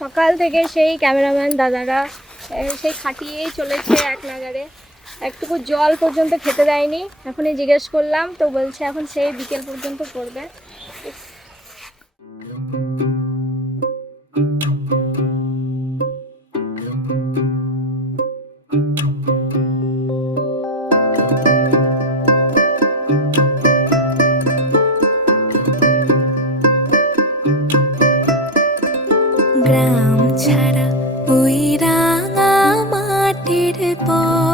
সকাল থেকে সেই ক্যামেরাম্যান দাদারা সেই খাটিয়েই চলেছে এক নাগারে, একটুকু জল পর্যন্ত খেতে দেয়নি। এখনই জিজ্ঞেস করলাম তো বলছে এখন সেই বিকেল পর্যন্ত করবে। গ্রাম ছাড়া ওই রাঙা মাটির পর